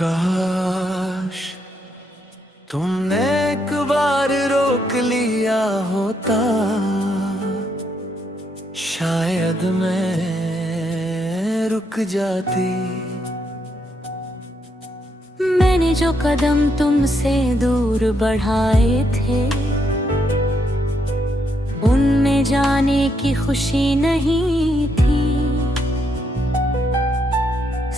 काश तुमने एक बार रोक लिया होता, शायद मैं रुक जाती। मैंने जो कदम तुमसे दूर बढ़ाए थे, उनमें जाने की खुशी नहीं थी,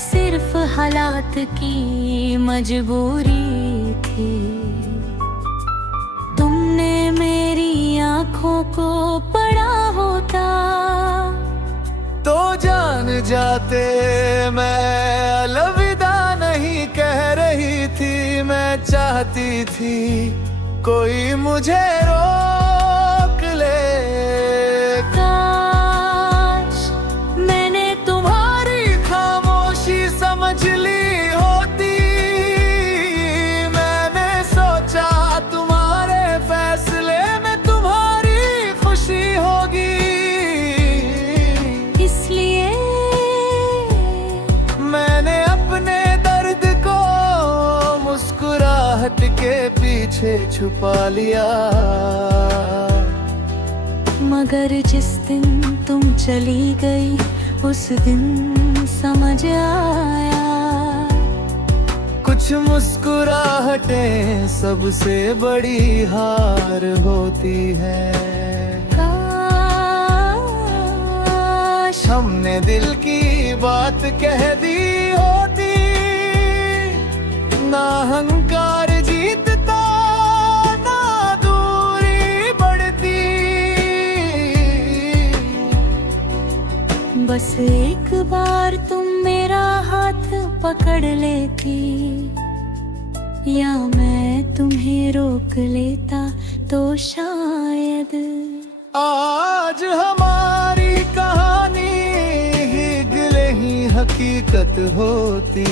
सिर्फ हालात की मजबूरी थी। तुमने मेरी आंखों को पढ़ा होता तो जान जाते मैं अलविदा नहीं कह रही थी। मैं चाहती थी कोई मुझे रोक ले। काश मैंने तुम्हारी खामोशी समझ ली होती। मैंने सोचा तुम्हारे फैसले में तुम्हारी खुशी होगी, इसलिए मैंने अपने दर्द को मुस्कुराहट के पीछे छुपा लिया। मगर जिस दिन तुम चली गई, उस दिन समझ आया कुछ मुस्कुराहटें सबसे बड़ी हार होती है। काश हमने दिल की बात कह दी होती, ना अहंकार जीतता ना दूरी बढ़ती। बस एक बार तुम मेरा हाथ पकड़ लेती, या मैं तुम्हें रोक लेता तो शायद आज हमारी कहानी ही गिले ही हकीकत होती।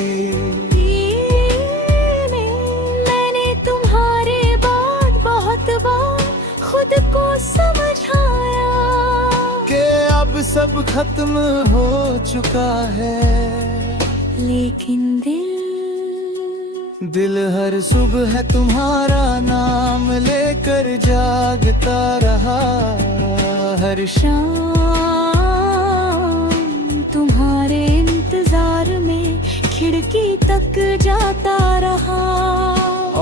मैंने तुम्हारे बाद बहुत बार खुद को समझाया कि अब सब खत्म हो चुका है, लेकिन दिल हर सुबह तुम्हारा नाम लेकर जागता रहा। हर शाम तुम्हारे इंतजार में खिड़की तक जाता रहा,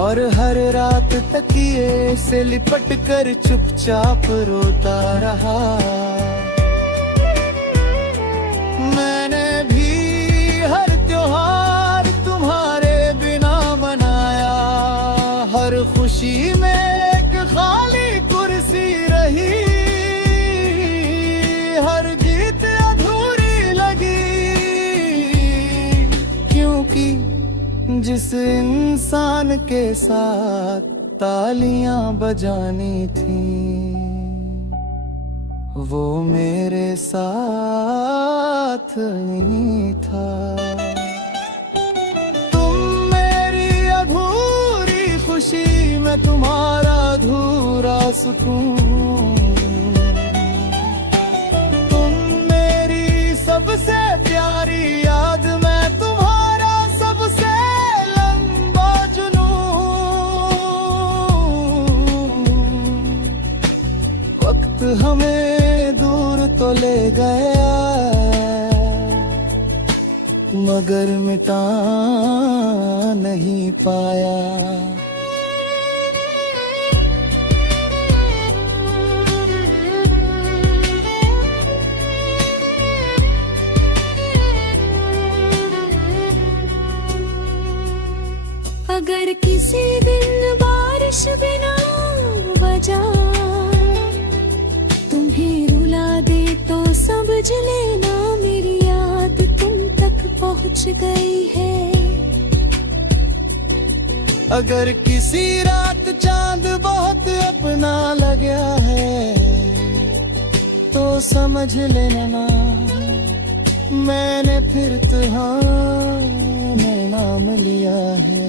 और हर रात तकिए से लिपट कर चुपचाप रोता रहा। मैंने भी हर त्योहार तुम्हारे बिना मनाया। हर खुशी में एक खाली कुर्सी रही, हर जीत अधूरी लगी, क्योंकि जिस इंसान के साथ तालियां बजानी थी, वो मेरे साथ नहीं था। तुम मेरी अधूरी खुशी में तुम्हारा अधूरा सुकून। तुम मेरी सबसे प्यारी याद, मैं तुम्हारा सबसे लंबा जुनून। वक्त हमें दूर तो ले गया, मगर मिटा नहीं पाया। अगर किसी दिन बारिश बिना वजह तुम्हें रुला दे तो समझ लेना मेरी याद तुम तक पहुंच गई है। अगर किसी रात चांद बहुत अपना लगा है, तो समझ लेना मैंने फिर तुम्हें नाम लिया है।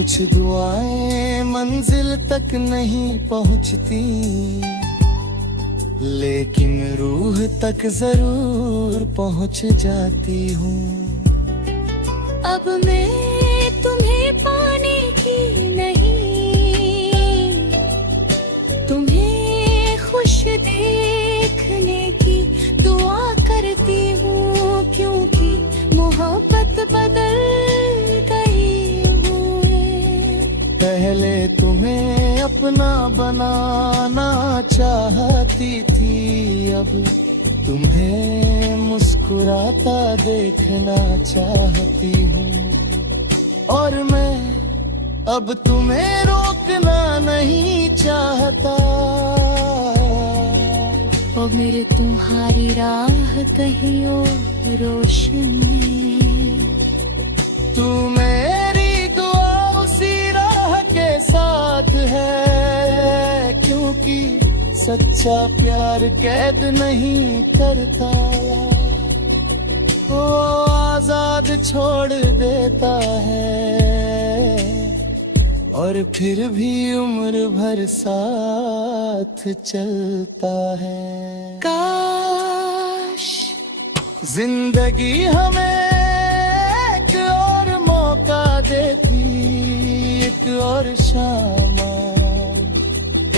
कुछ दुआएं मंजिल तक नहीं पहुंचती, लेकिन रूह तक जरूर पहुंच जाती हूँ। अब मैं तुम्हें पाने की नहीं, तुम्हें खुश देखने की दुआ करती हूँ, क्योंकि मोहब्बत बदल गई हुए। पहले तुम्हें अपना बनाना चाहती थी, अब तुम्हें मुस्कुराता देखना चाहती हूँ। और मैं अब तुम्हें रोकना नहीं चाहता। ओ मेरे तुम्हारी राह कहीं और रोशन में, तू मेरी दुआ उसी राह के साथ है, क्योंकि सच्चा प्यार कैद नहीं करता, वो आजाद छोड़ देता है, और फिर भी उम्र भर साथ चलता है। काश जिंदगी हमें एक और मौका देती, एक और शाम,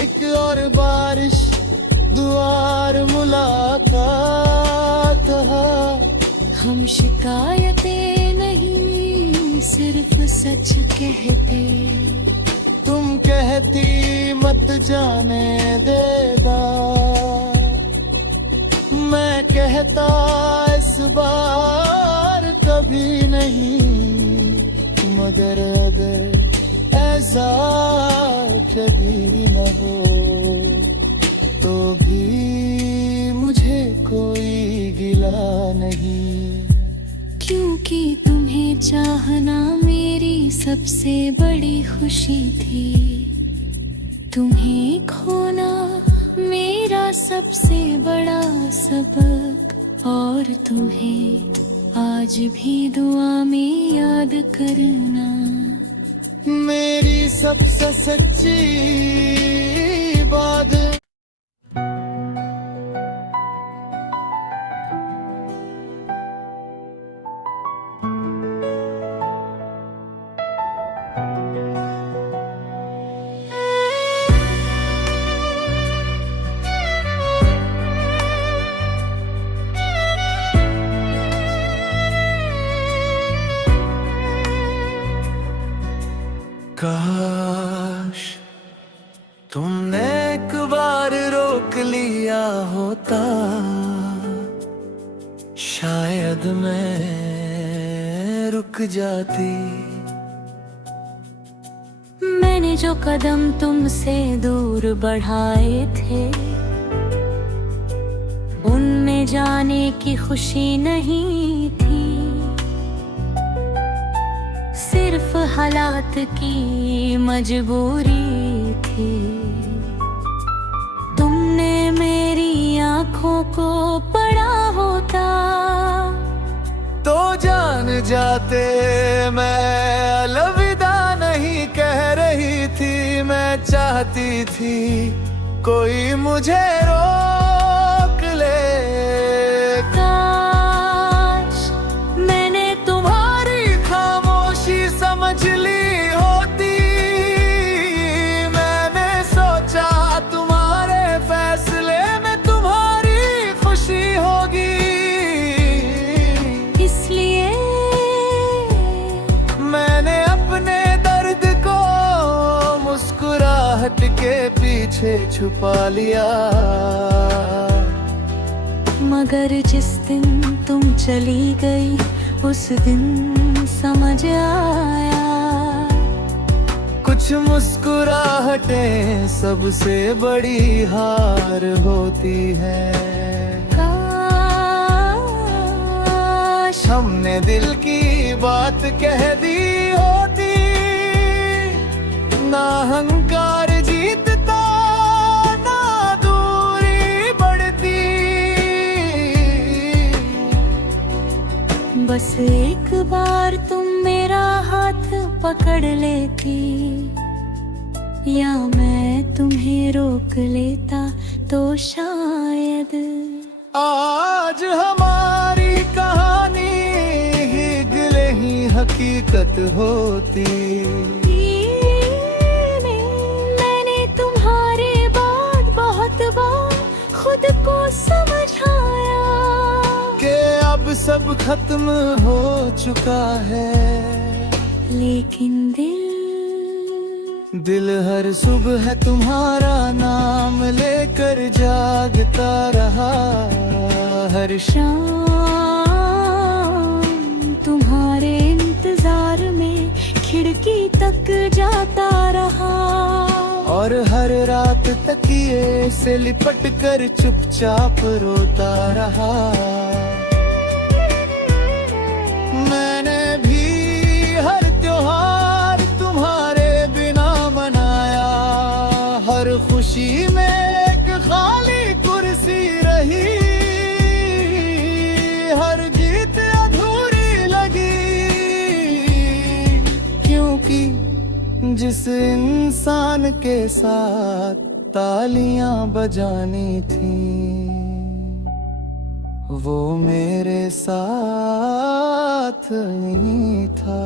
एक और बारिश, दुआर मुलाकात। हम शिकायतें नहीं सिर्फ सच कहते, तुम कहती मत जाने देगा, मैं कहता इस बार कभी नहीं, मगर अगर ऐसा कभी न हो तो भी मुझे कोई गिला नहीं, क्योंकि तुम्हें चाहना मेरी सबसे बड़ी खुशी थी, तुम्हें खोना मेरा सबसे बड़ा सबक, और तुम्हें आज भी दुआ में याद करना मेरी सबसे सच्ची बात। काश तुमने एक बार रोक लिया होता, शायद मैं रुक जाती। मैंने जो कदम तुमसे दूर बढ़ाए थे, उनमें जाने की खुशी नहीं थी, सिर्फ हालात की मजबूरी थी। तुमने मेरी आंखों को पढ़ा होता तो जान जाते मैं अलविदा नहीं कह रही थी, मैं चाहती थी कोई मुझे रोक ले। काश मैंने तुम्हारी खामोशी समझ ली होती, मैंने सोचा तुम्हारे फैसले में तुम्हारी खुशी होगी, इसलिए मैंने अपने दर्द को मुस्कुराहट के पीछे छुपा लिया। मगर जिस दिन तुम चली गई उस दिन समझ आया, कुछ मुस्कुराहटें सबसे बड़ी हार होती है। काश हमने दिल की बात कह दी होती, ना अहंकार जीतता ना दूरी बढ़ती। बस एक बार तुम मेरा हाथ पकड़ लेती, या मैं तुम्हें रोक लेता तो शायद आज हमारी कहानी ही गिले ही हकीकत होती। मैंने तुम्हारे बाद बहुत बार खुद को समझाया कि अब सब खत्म हो चुका है, लेकिन दिल हर सुबह तुम्हारा नाम लेकर जागता रहा। हर शाम तुम्हारे इंतजार में खिड़की तक जाता रहा, और हर रात तकिए से लिपट कर चुपचाप रोता रहा। मैंने भी हर त्योहार तुम्हारे बिना मनाया, हर खुशी में एक खाली कुर्सी रही, हर जीत अधूरी लगी, क्योंकि जिस इंसान के साथ तालियां बजानी थी वो मेरे साथ नहीं था।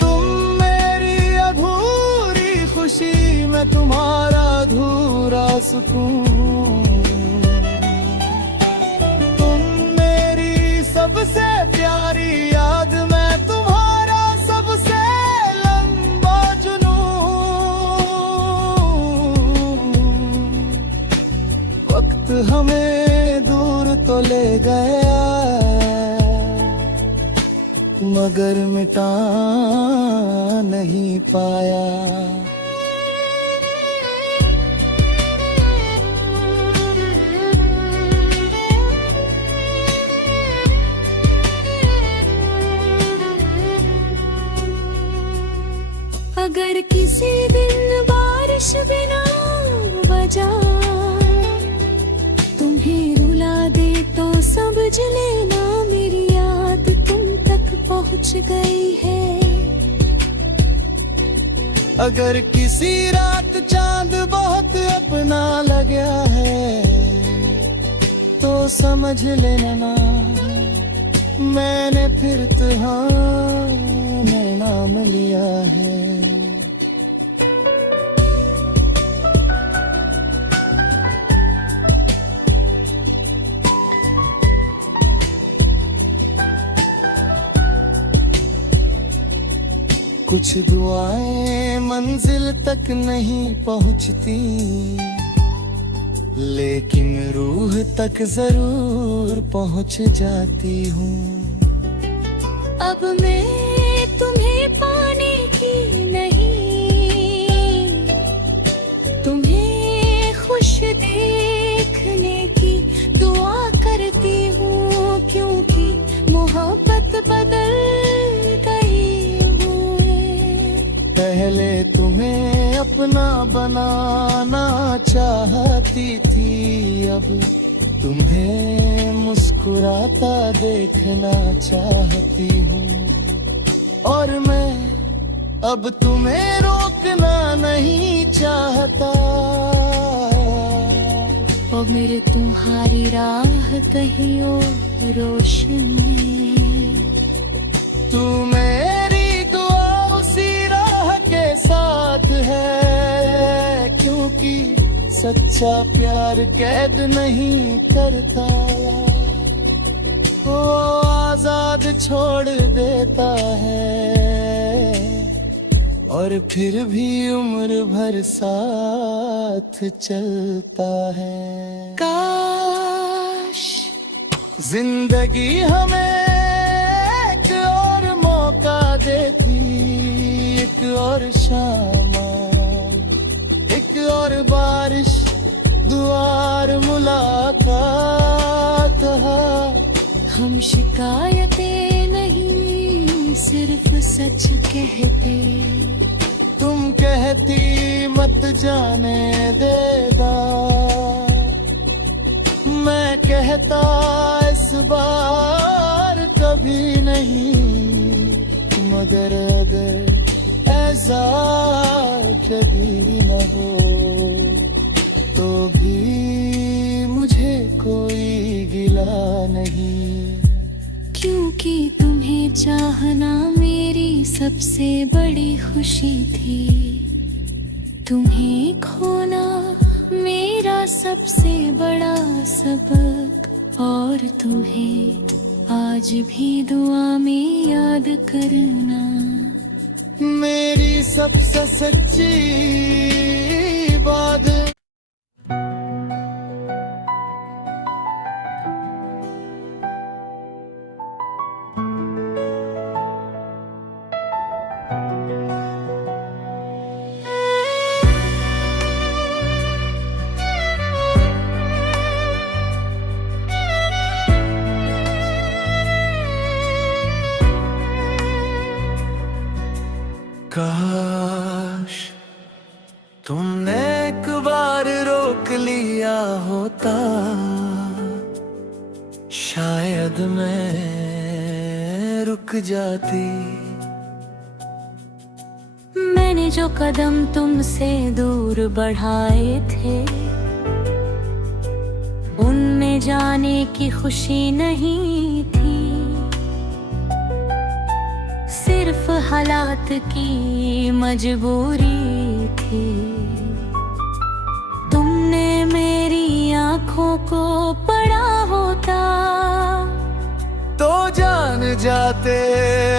तुम मेरी अधूरी खुशी में तुम्हारा अधूरा सुकून, तुम मेरी सबसे प्यारी याद में तुम्हारा सबसे लंबा जुनून। वक्त हमें दूर तो ले गया, मगर मिटा नहीं पाया। अगर किसी दिन बारिश बिना वजह तुम्हें रुला दे तो समझ लेना मेरी याद तुम तक पहुंच गई है। अगर किसी रात चांद बहुत अपना लगा है तो समझ लेना मैंने फिर तुम्हारा नाम लिया है। कुछ दुआएं मंजिल तक नहीं पहुंचती, लेकिन रूह तक जरूर पहुंच जाती हूँ। अब मैं तुम्हें पाने की नहीं, तुम्हें खुश देखने की दुआ करती हूँ, क्योंकि मोहब्बत बदल गई हुए। पहले तुम्हें अपना बनाना चाहती थी, अब तुम्हें मुस्कुराता देखना चाहती हूँ। और मैं अब तुम्हें रोकना नहीं चाहता, और मेरे तुम्हारी राह कहीं और रोशनी। तू मेरी दुआ उसी राह के साथ है, क्योंकि सच्चा प्यार कैद नहीं करता, वो आजाद छोड़ देता है, और फिर भी उम्र भर साथ चलता है। काश जिंदगी हमें एक और मौका देती, एक और शाम, एक और बारिश, दुआर मुलाकात। हम शिकायतें नहीं सिर्फ सच कहते, तुम कहती मत जाने देगा, मैं कहता इस बार कभी नहीं मगर अगर ऐसा कभी न हो तो भी मुझे कोई गिला नहीं, क्योंकि तुम्हें चाहना मेरी सबसे बड़ी खुशी थी। तुम्हें खोना मेरा सबसे बड़ा सबक, और तुम्हें आज भी दुआ में याद करना मेरी सबसे सच्ची बात। काश तुमने एक बार रोक लिया होता, शायद मैं रुक जाती। मैंने जो कदम तुमसे दूर बढ़ाए थे, उनमें जाने की खुशी नहीं थी, सिर्फ हालात की मजबूरी थी। तुमने मेरी आंखों को पढ़ा होता तो जान जाते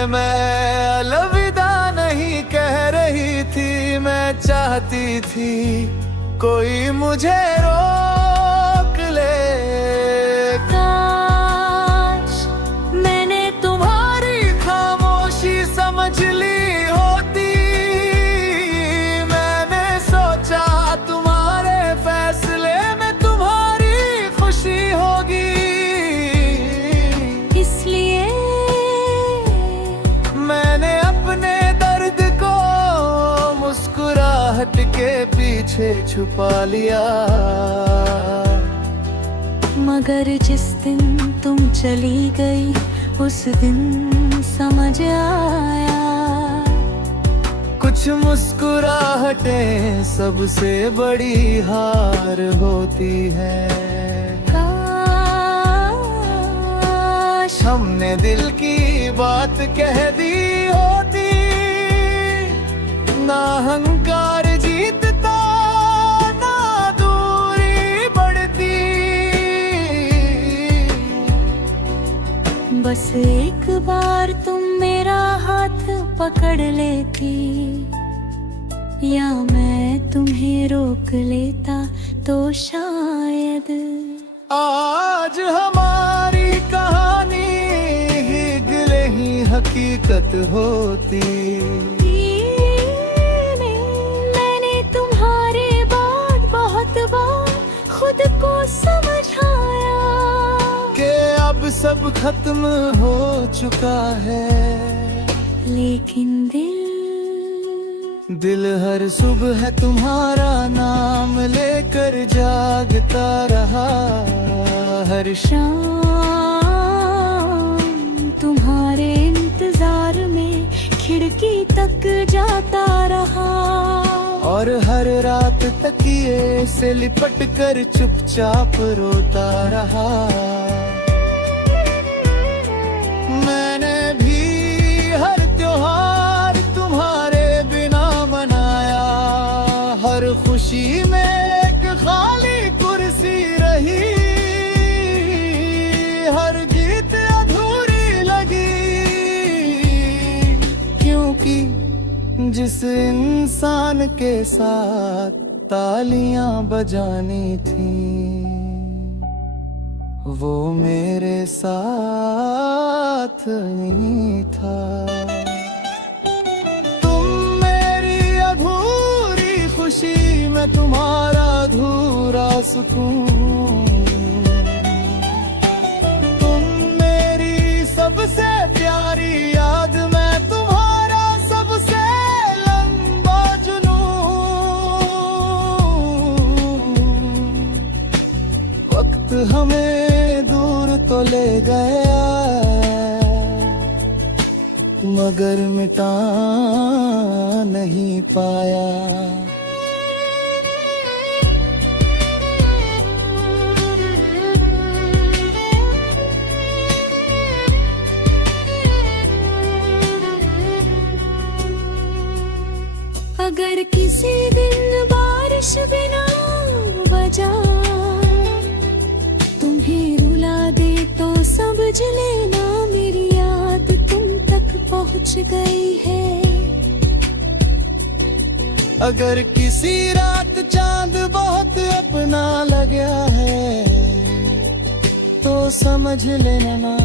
मैं अलविदा नहीं कह रही थी। मैं चाहती थी कोई मुझे रोक ले। काश मैंने तुम्हारी खामोशी समझ ली होती। मैंने सोचा तुम्हारे फैसले में तुम्हारी खुशी होगी, इसलिए मैंने अपने दर्द को मुस्कुराहट के पीछे छुपा लिया। मगर जिस दिन तुम चली गई उस दिन समझ आया, कुछ मुस्कुराहटें सबसे बड़ी हार होती है। काश हमने दिल की बात कह दी होती, ना अहंकार जीतता ना दूरी बढ़ती। बस एक बार तुम मेरा हाथ पकड़ लेती, या मैं तुम्हें रोक लेता तो शायद आज हमारी कहानी ही गिले ही हकीकत होती। मैंने तुम्हारे बाद बहुत बार खुद को समझाया कि अब सब खत्म हो चुका है, लेकिन दिल हर सुबह तुम्हारा नाम लेकर जागता रहा। हर शाम तुम्हारे इंतजार में खिड़की तक जाता रहा, और हर रात तकिए से लिपट कर चुपचाप रोता रहा। मैंने भी हर त्योहार तुम्हारे बिना मनाया, हर खुशी में एक खाली कुर्सी रही, हर जीत अधूरी लगी। क्योंकि जिस इंसान के साथ तालियां बजानी थी, वो मेरे साथ नहीं था। तुम मेरी अधूरी खुशी में तुम्हारा अधूरा सुकून। तुम मेरी सबसे प्यारी याद, मैं तुम्हारा सबसे लंबा जुनून। वक्त हमें दूर तो ले गया, मगर मिटा नहीं पाया। अगर किसी दिन बारिश बिना वजह तुम्हें रुला दे तो समझ लेना मेरी याद तुम तक पहुंच गई है। अगर किसी रात चांद बहुत अपना लगा है तो समझ लेना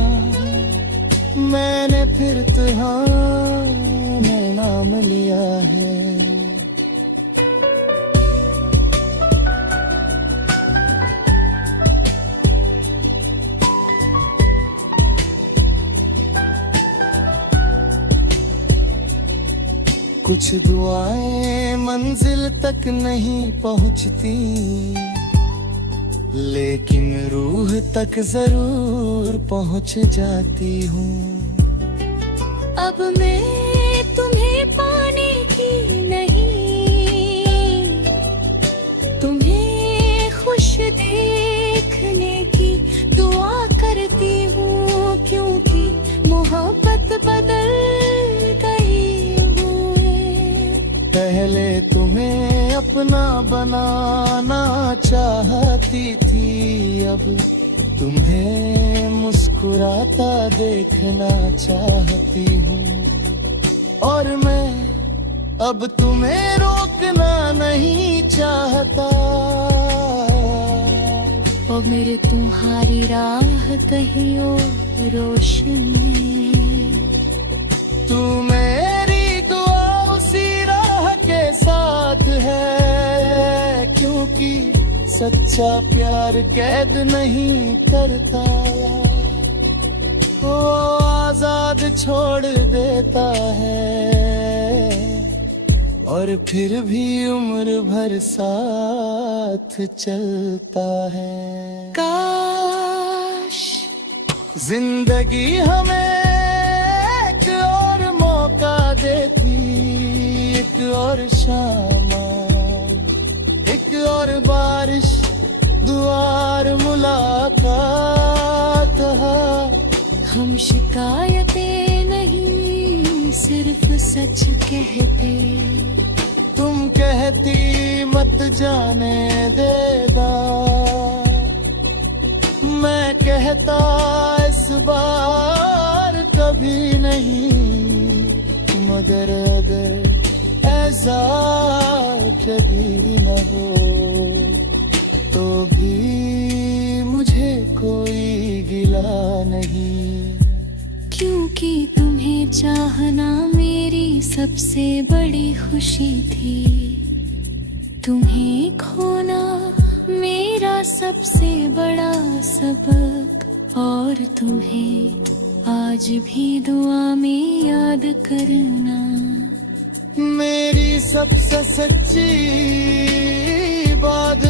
मैंने फिर तुम्हें नाम लिया है। कुछ दुआएं मंजिल तक नहीं पहुंचती लेकिन रूह तक जरूर पहुंच जाती हूँ। अब मैं तुम्हें पाने की नहीं तुम्हें खुश देखने की दुआ करती हूँ क्योंकि मोहब्बत बदल गई हुए। पहले तुम्हें अपना बनाना चाहती थी अब तुम्हें मुस्कुराता देखना चाहती हूँ। और मैं अब तुम्हें रोकना नहीं चाहता। ओ मेरे तुम्हारी राह कहीं और रोशनी तू मेरी दुआ उसी राह के साथ है क्योंकि सच्चा प्यार कैद नहीं करता वो आजाद छोड़ देता है और फिर भी उम्र भर साथ चलता है। काश जिंदगी हमें एक और मौका देती एक और शाम एक और बारिश दुआर मुलाकात। हम शिकायतें नहीं सिर्फ सच कहते। तुम कहती मत जाने देगा मैं कहता इस बार कभी नहीं मगर अगर ऐसा कभी न हो तो भी मुझे कोई गिला नहीं क्योंकि तुम्हें चाहना मेरी सबसे बड़ी खुशी थी। तुम्हें खोना मेरा सबसे बड़ा सबक और तुम्हें आज भी दुआ में याद करना मेरी सबसे सच्ची बात।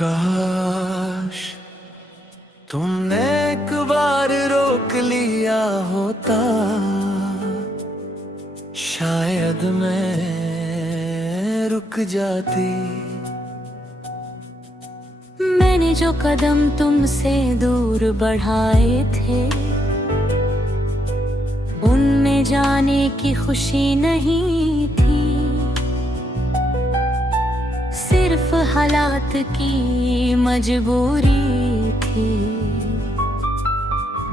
काश तुमने एक बार रोक लिया होता शायद मैं रुक जाती। मैंने जो कदम तुमसे दूर बढ़ाए थे उनमें जाने की खुशी नहीं थी सिर्फ हालात की मजबूरी थी।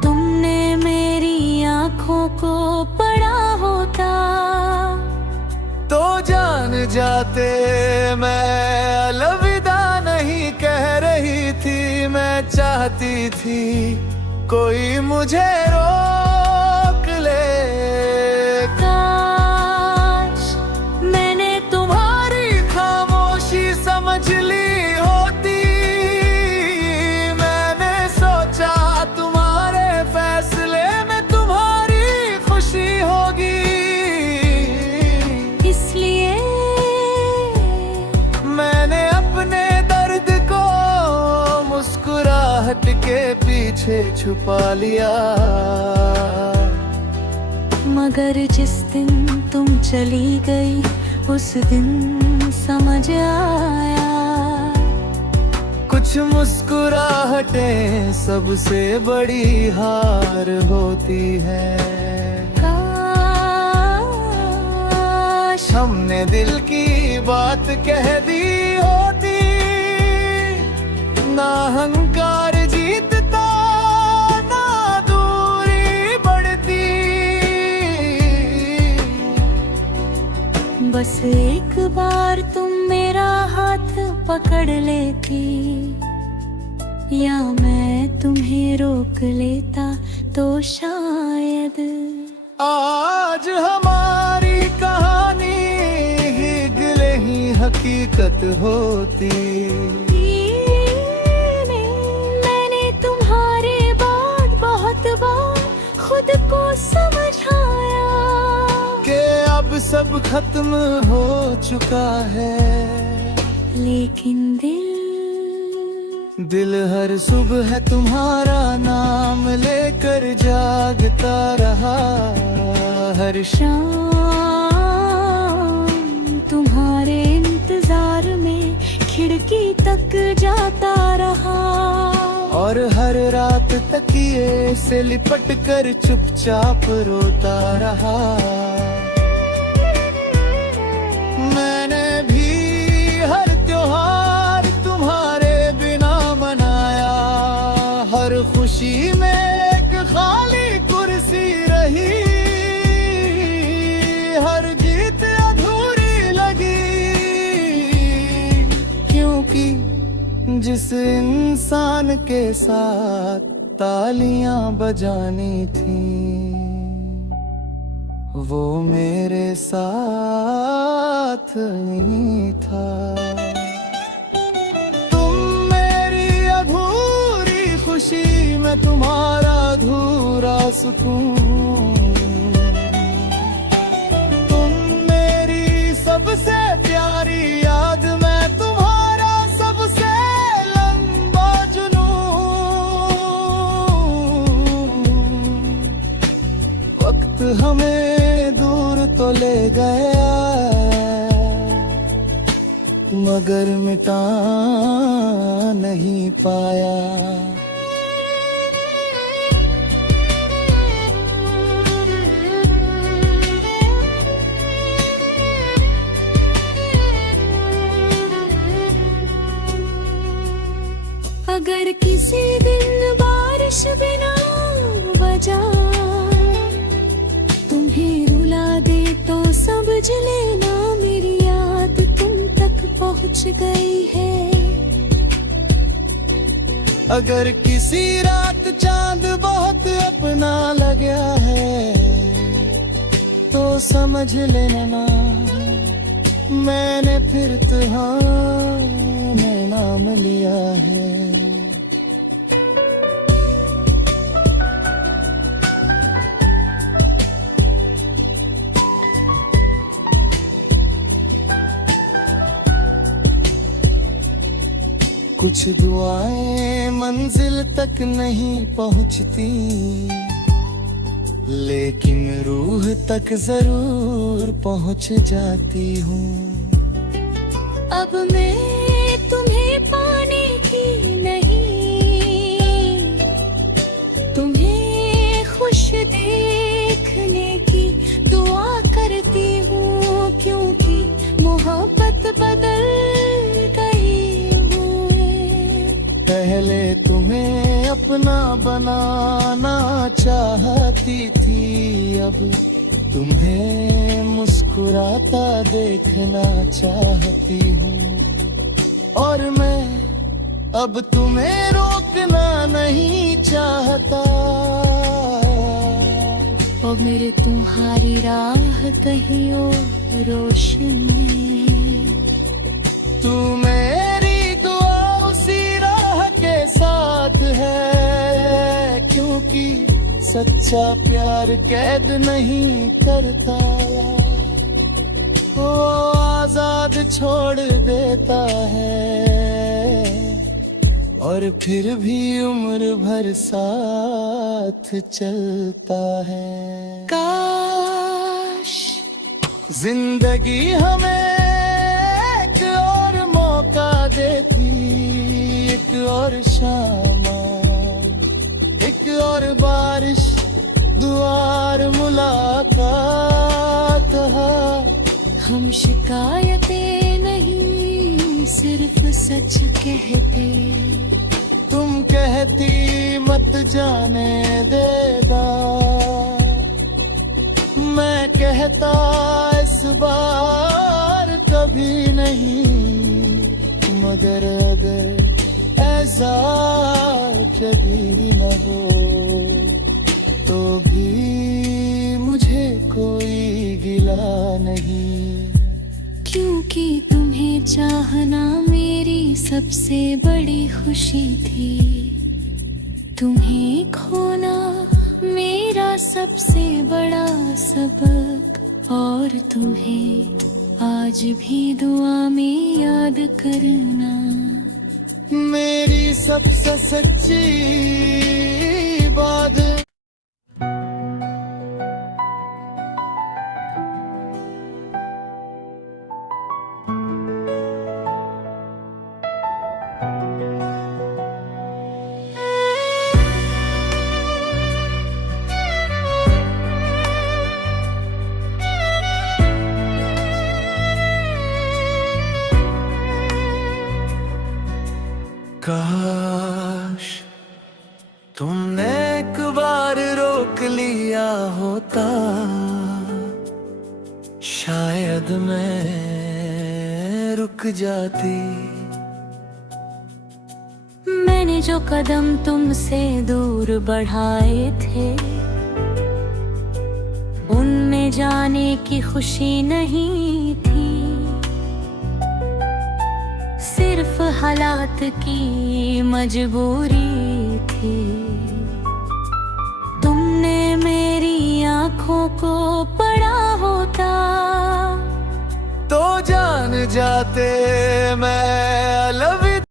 तुमने मेरी आंखों को पढ़ा होता तो जान जाते मैं अलविदा नहीं कह रही थी। मैं चाहती थी कोई मुझे रोक ले। काश मैंने तुम्हारी खामोशी पीछे छुपा लिया। मगर जिस दिन तुम चली गई उस दिन समझ आया, कुछ मुस्कुराहटें सबसे बड़ी हार होती है। काश हमने दिल की बात कह दी होती, ना अहंकार जीतता ना दूरी बढ़ती। बस एक बार तुम मेरा हाथ पकड़ लेती, या मैं तुम्हें रोक लेता तो शायद आज हमारी कहानी ही गिले ही हकीकत होती। मैंने तुम्हारे बाद बहुत बार खुद को समझाया कि अब सब खत्म हो चुका है, लेकिन दिल हर सुबह तुम्हारा नाम लेकर जागता रहा। हर शाम तुम्हारे इंतजार में खिड़की तक जाता रहा, और हर रात तकिए से लिपट कर चुपचाप रोता रहा। मैंने भी हर त्योहार तुम्हारे बिना मनाया, हर खुशी में एक खाली कुर्सी रही, हर जीत अधूरी लगी। क्योंकि जिस इंसान के साथ तालियां बजानी थी, वो मेरे साथ नहीं था। तुम मेरी अधूरी खुशी में तुम्हारा अधूरा सुकून, तुम मेरी सबसे प्यारी याद, मैं तुम्हारा सबसे लंबा जुनून। वक्त हमें दूर तो ले गया, मगर मिटा नहीं पाया। अगर किसी दिन बारिश बिना वजह तुम्हें रुला दे तो समझ लेना मेरी याद तुम तक पहुंच गई है। अगर किसी रात चांद बहुत अपना लगा है, तो समझ लेना मैंने फिर तुम्हें नाम लिया है। कुछ दुआएं मंजिल तक नहीं पहुंचती, लेकिन रूह तक जरूर पहुंच जाती हूँ। अब मैं तुम्हें पाने की नहीं, तुम्हें खुश देखने की दुआ करती हूँ, क्योंकि मोहब्बत बदल गई हुए। पहले तुम्हें अपना बनाना चाहती थी, अब तुम्हें मुस्कुराता देखना चाहती हूँ। और मैं अब तुम्हें रोकना नहीं चाहता, और मेरे तुम्हारी राह कहीं और रोशनी। तू मेरी दुआ उसी राह के साथ है, क्योंकि सच्चा प्यार कैद नहीं करता, वो आजाद छोड़ देता है। और फिर भी उम्र भर साथ चलता है। काश जिंदगी हमें एक और मौका देती, एक और शाम, एक और बारिश, दुआर मुलाकात। हम शिकायतें नहीं सिर्फ सच कहते, तुम कहती मत जाने देगा, मैं कहता इस बार कभी नहीं। मगर अगर ऐसा कभी न हो तो भी मुझे कोई गिला नहीं, क्योंकि तुम्हें चाहना मेरी सबसे बड़ी खुशी थी। तुम्हें खोना मेरा सबसे बड़ा सबक, और तुम्हें आज भी दुआ में याद करना मेरी सबसे सच्ची बात। काश तुमने एक बार रोक लिया होता, शायद मैं रुक जाती। मैंने जो कदम तुमसे दूर बढ़ाए थे, उनमें जाने की खुशी नहीं थी, सिर्फ हालात की मजबूरी थी। तुमने मेरी आंखों को पढ़ा होता तो जान जाते मैं